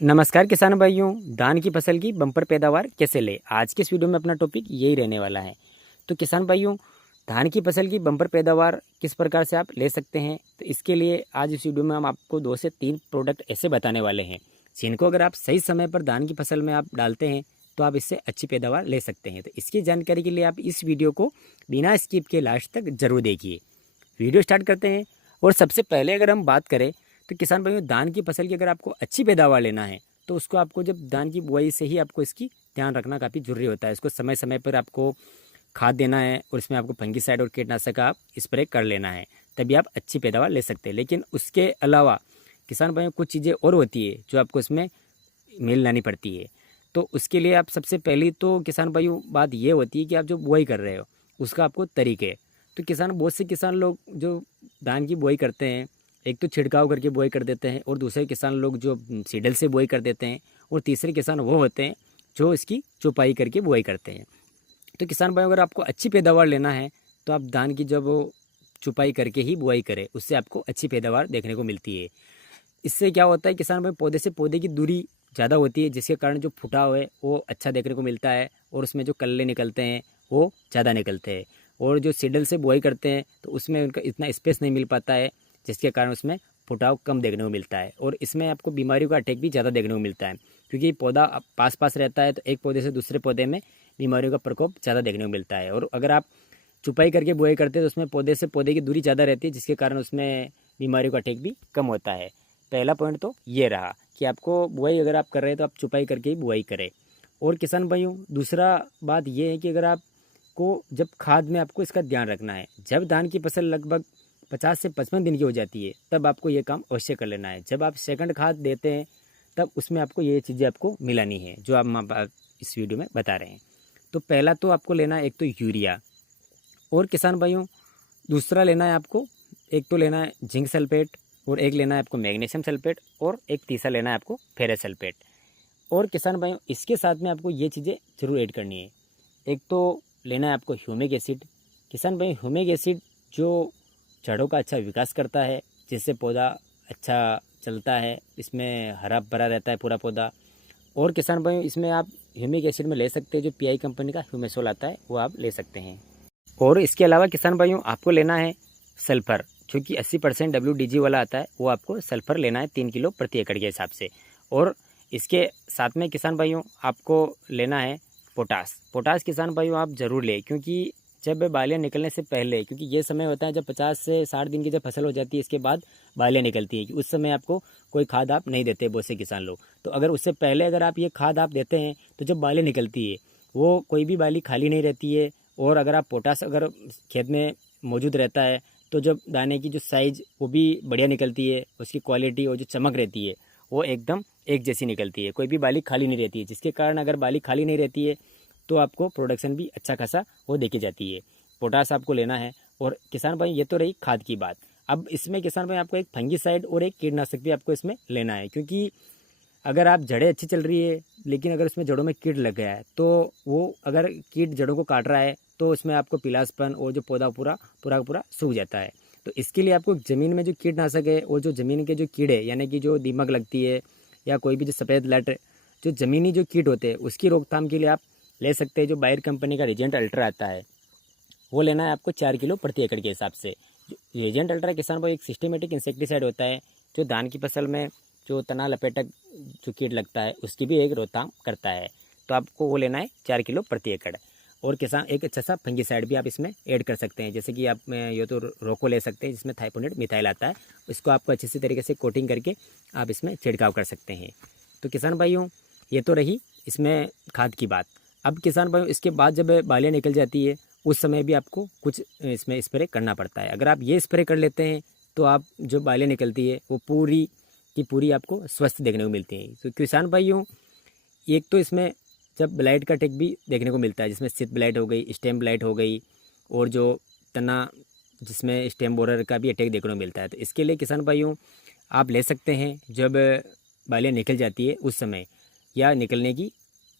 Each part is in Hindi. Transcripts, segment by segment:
नमस्कार किसान भाइयों। धान की फसल की बम्पर पैदावार कैसे ले, आज के इस वीडियो में अपना टॉपिक यही रहने वाला है। तो किसान भाइयों, धान की फसल की बम्पर पैदावार किस प्रकार से आप ले सकते हैं, तो इसके लिए आज इस वीडियो में हम आपको 2 से 3 प्रोडक्ट ऐसे बताने वाले हैं जिनको अगर आप सही समय पर धान की फसल में आप डालते हैं तो आप इससे अच्छी पैदावार ले सकते हैं। तो इसकी जानकारी के लिए आप इस वीडियो को बिना स्किप के लास्ट तक जरूर देखिए। वीडियो स्टार्ट करते हैं। और सबसे पहले अगर हम बात करें तो किसान भाइयों, धान की फसल की अगर आपको अच्छी पैदावार लेना है तो उसको आपको जब धान की बुआई से ही आपको इसकी ध्यान रखना काफ़ी जरूरी होता है। इसको समय समय पर आपको खाद देना है और इसमें आपको फंगीसाइड और कीटनाशक का आप स्प्रे कर लेना है, तभी आप अच्छी पैदावार ले सकते हैं। लेकिन उसके अलावा किसान भाइयों कुछ चीज़ें और होती है जो आपको इसमें मेल लानी पड़ती है। तो उसके लिए आप सबसे पहली तो किसान भाइयों बात ये होती है कि आप जो बुआई कर रहे हो उसका आपको तरीके। तो किसान बहुत से किसान लोग जो धान की बुआई करते हैं, एक तो छिड़काव करके बुआई कर देते हैं और दूसरे किसान लोग जो सीडल से बुआई कर देते हैं और तीसरे किसान वो होते हैं जो इसकी चौपाई करके बुआई करते हैं। तो किसान भाई, अगर आपको अच्छी पैदावार लेना है तो आप धान की जब चुपाई करके ही बुआई करें, उससे आपको अच्छी पैदावार देखने को मिलती है। इससे क्या होता है किसान भाई, पौधे से पौधे की दूरी ज़्यादा होती है जिसके कारण जो फुटाव है वो अच्छा देखने को मिलता है और उसमें जो कल्ले निकलते हैं वो ज़्यादा निकलते हैं। और जो सीडल से बुआई करते हैं तो उसमें उनका इतना स्पेस नहीं मिल पाता है जिसके कारण उसमें फुटाव कम देखने को मिलता है और इसमें आपको बीमारियों का अटैक भी ज़्यादा देखने को मिलता है, क्योंकि पौधा पास पास रहता है तो एक पौधे से दूसरे पौधे में बीमारियों का प्रकोप ज़्यादा देखने को मिलता है। और अगर आप चुपाई करके बुआई करते हैं तो उसमें पौधे से पौधे की दूरी ज़्यादा रहती है जिसके कारण उसमें बीमारियों का अटैक भी कम होता है। पहला पॉइंट तो ये रहा कि आपको बुआई अगर आप कर रहे हैं तो आप चुपाई करके ही बुआई करें। और किसान भाइयों, दूसरा बात ये है कि अगर आपको जब खाद में आपको इसका ध्यान रखना है, जब धान की फसल लगभग 50 से 55 दिन की हो जाती है तब आपको ये काम अवश्य कर लेना है। जब आप सेकंड खाद देते हैं तब उसमें आपको ये चीज़ें आपको मिलानी है जो आप इस वीडियो में बता रहे हैं। तो पहला तो आपको लेना है एक तो यूरिया। और किसान भाइयों, दूसरा लेना है आपको, एक तो लेना है जिंक सल्फेट और एक लेना है आपको मैग्नीशियम सल्फेट और एक तीसरा लेना है आपको फेरस सल्फेट। और किसान भाइयों, इसके साथ में आपको ये चीज़ें जरूर ऐड करनी है। एक तो लेना है आपको ह्यूमिक एसिड। किसान भाई, ह्यूमिक एसिड जो जड़ों का अच्छा विकास करता है, जिससे पौधा अच्छा चलता है, इसमें हरा भरा रहता है पूरा पौधा। और किसान भाई, इसमें आप ह्यूमिक एसिड में ले सकते हैं जो पीआई कंपनी का ह्यूमेसोल आता है वो आप ले सकते हैं। और इसके अलावा किसान भाइयों आपको लेना है सल्फर, जो कि 80% WDG वाला आता है, वो आपको सल्फर लेना है 3 किलो प्रति एकड़ के हिसाब से। और इसके साथ में किसान भाइयों आपको लेना है पोटास। पोटास किसान भाइयों आप ज़रूर लें, क्योंकि जब बालियाँ निकलने से पहले, क्योंकि ये समय होता है जब 50 से 60 दिन की जब फसल हो जाती है इसके बाद बालियाँ निकलती है, कि उस समय आपको कोई खाद आप नहीं देते बहुत से किसान लोग। तो अगर उससे पहले अगर आप ये खाद आप देते हैं तो जब बालियाँ निकलती है वो कोई भी बाली खाली नहीं रहती है। और अगर आप पोटास अगर खेत में मौजूद रहता है तो जब दाने की जो साइज़ वो भी बढ़िया निकलती है, उसकी क्वालिटी और जो चमक रहती है वो एकदम एक जैसी निकलती है, कोई भी बाली खाली नहीं रहती है। जिसके कारण अगर बाली खाली नहीं रहती है तो आपको प्रोडक्शन भी अच्छा खासा वो देखी जाती है। पोटास आपको लेना है। और किसान भाई, ये तो रही खाद की बात। अब इसमें किसान भाई आपको एक फंगीसाइड और एक कीटनाशक भी आपको इसमें लेना है, क्योंकि अगर आप जड़ें अच्छी चल रही है लेकिन अगर उसमें जड़ों में कीट लग गया है तो वो अगर कीट जड़ों को काट रहा है तो उसमें आपको पीलासपन और जो पौधा पूरा पूरा का पूरा सूख जाता है। तो इसके लिए आपको ज़मीन में जो कीटनाशक है और जो ज़मीन के जो कीड़े यानी कि जो दीमक लगती है या कोई भी जो सफ़ेद लट, जो ज़मीनी जो कीट होते हैं उसकी रोकथाम के लिए आप ले सकते हैं जो बायर कंपनी का रीजेंट अल्ट्रा आता है, वो लेना है आपको 4 किलो प्रति एकड़ के हिसाब से। रीजेंट अल्ट्रा किसान भाई एक सिस्टमेटिक इंसेक्टिसाइड होता है जो धान की फसल में जो तना लपेटक जो कीट लगता है उसकी भी एक रोकथाम करता है। तो आपको वो लेना है 4 किलो प्रति एकड़। और किसान एक अच्छा सा फंगीसाइड भी आप इसमें ऐड कर सकते हैं, जैसे कि आप ये तो रोको ले सकते हैं जिसमें थाइपोनेट मिथाइल आता है, इसको आपको अच्छे से तरीके से कोटिंग करके आप इसमें छिड़काव कर सकते हैं। तो किसान भाइयों, ये तो रही इसमें खाद की बात। अब किसान भाइयों, इसके बाद जब बालियाँ निकल जाती है उस समय भी आपको कुछ इसमें स्प्रे करना पड़ता है। अगर आप ये स्प्रे कर लेते हैं तो आप जो बालियाँ निकलती है वो पूरी की पूरी आपको स्वस्थ देखने को मिलती है। तो किसान भाइयों, एक तो इसमें जब ब्लाइट का अटैक भी देखने को मिलता है, जिसमें सित ब्लाइट हो गई, स्टेम ब्लाइट हो गई और जो तना जिसमें स्टेम बोरर का भी अटैक देखने को मिलता है। तो इसके लिए किसान भाइयों आप ले सकते हैं जब बालियाँ निकल जाती है उस समय या निकलने की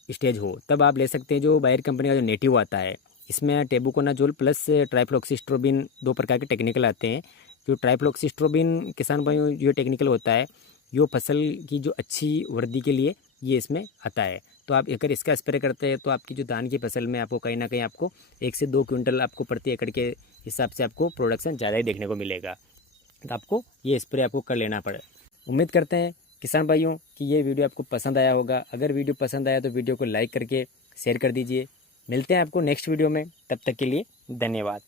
स्टेज हो तब आप ले सकते हैं जो बायर कंपनी का जो नेटिव आता है। इसमें टेबुकोनाजोल प्लस ट्राइफ्लॉक्सीस्ट्रोबिन 2 प्रकार के टेक्निकल आते हैं। जो ट्राइफ्लॉक्सीस्ट्रोबिन किसान भाइयों जो टेक्निकल होता है यो फसल की जो अच्छी वृद्धि के लिए ये इसमें आता है। तो आप अगर इसका स्प्रे करते हैं तो आपकी जो धान की फसल में आपको कहीं ना कहीं आपको 1 से 2 क्विंटल आपको प्रति एकड़ के हिसाब से आपको प्रोडक्शन ज़्यादा ही देखने को मिलेगा। तो आपको ये स्प्रे आपको कर लेना पड़े। उम्मीद करते हैं किसान भाइयों कि ये वीडियो आपको पसंद आया होगा। अगर वीडियो पसंद आया तो वीडियो को लाइक करके शेयर कर दीजिए। मिलते हैं आपको नेक्स्ट वीडियो में, तब तक के लिए धन्यवाद।